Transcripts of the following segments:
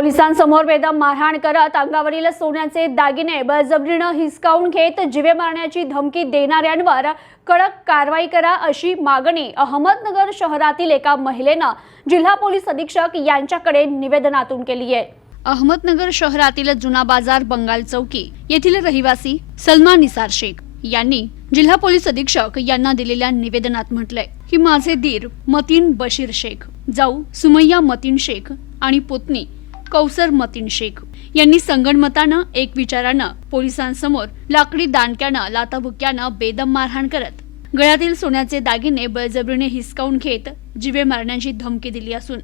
पोलिसांसमोर बेदम मारहाण करत अंगावरील सोन्याचे दागिने बळजबरीनं हिसकावून घेत जिवे मारण्याची धमकी देणाऱ्यांवर कडक कारवाई करा अशी मागणी अहमदनगर शहरातील एका महिलेनं जिल्हा पोलीस अधीक्षक यांच्याकडे निवेदनातून केली आहे. अहमदनगर शहरातील जुना बाजार बंगाल चौकी येथील रहिवासी सलमान निसार शेख यांनी जिल्हा पोलीस अधीक्षक यांना दिलेल्या निवेदनात म्हटलंय की माझे दीर मतीन बशीर शेख जाऊ सुमय्या मतीन शेख आणि पुतणी कौसर मतीन शेख. यांनी संगणमतानं एक विचारानं पोलिसांसमोर लाकडी दांडक्यानं लाताबुक्यानं बेदम मारहाण करत गळ्यातील सोन्याचे दागिने बळजबरीने हिसकावून घेत जिवे मारण्याची धमकी दिली असून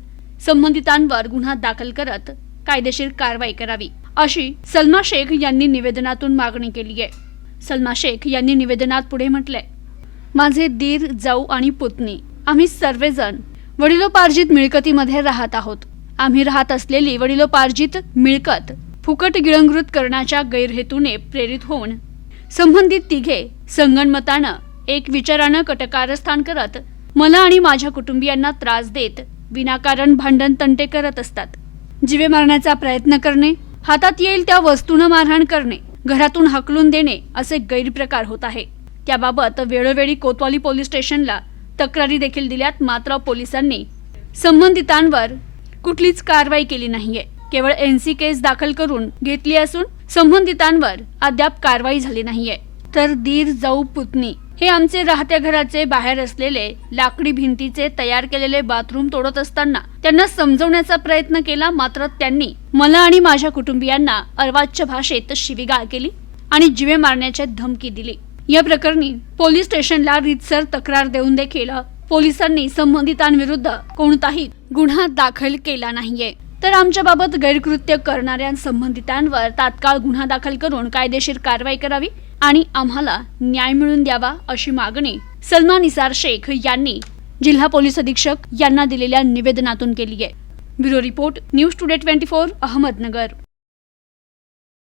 संबंधितांवर गुन्हा दाखल करत कायदेशीर कारवाई करावी अशी सलमा शेख यांनी निवेदनातून मागणी केली आहे. सलमा शेख यांनी निवेदनात पुढे म्हटलंय माझे दीर जाऊ आणि पुतणी आम्ही सर्वजण वडिलोपार्जित मिळकतीमध्ये राहत आहोत. आम्ही राहत असलेली वडिलोपार्जित मिळकत फुकट गिळंकृत करण्याच्या गैरहेतूने प्रेरित होऊन संबंधित तिघे संगणमतानं एक विचारानं कटकारस्थान करत मला आणि माझ्या कुटुंबियांना त्रास देत विनाकारण भांडण तंटे करत असतात. जिवे मारण्याचा प्रयत्न करणे हातात येईल त्या वस्तूनं मारहाण करणे घरातून हकलून देणे असे गैरप्रकार होत आहे. त्याबाबत वेळोवेळी कोतवाली पोलीस स्टेशनला तक्रारी देखील दिल्यात मात्र पोलिसांनी संबंधितांवर कुठलीच कारवाई केली नाहीये. केवळ एनसी केस दाखल करून घेतली असून संबंधितांवर अद्याप कारवाई झाली नाहीये. तर दीर जाऊ पुतणी हे आमचे राहत्या घराचे बाहेर असलेले लाकडी भिंतीचे तयार केलेले बाथरूम तोडत असताना त्यांना समजवण्याचा प्रयत्न केला मात्र त्यांनी मला आणि माझ्या कुटुंबियांना अर्वाच्य भाषेत शिवीगाळ केली आणि जिवे मारण्याची धमकी दिली. या प्रकरणी पोलीस स्टेशनला रीतसर तक्रार देऊन देखील पोलिसांनी संबंधितांविरुद्ध कोणताही गुन्हा दाखल केला नाहीये. तर आमच्या बाबत गैरकृत्य करणाऱ्या संबंधितांवर तात्काळ गुन्हा दाखल करून कायदेशीर कारवाई करावी आणि आम्हाला न्याय मिळवून द्यावा अशी मागणी सलमान निसार शेख यांनी जिल्हा पोलीस अधीक्षक यांना दिलेल्या निवेदनातून केली आहे bureau report news today twenty four Ahmednagar.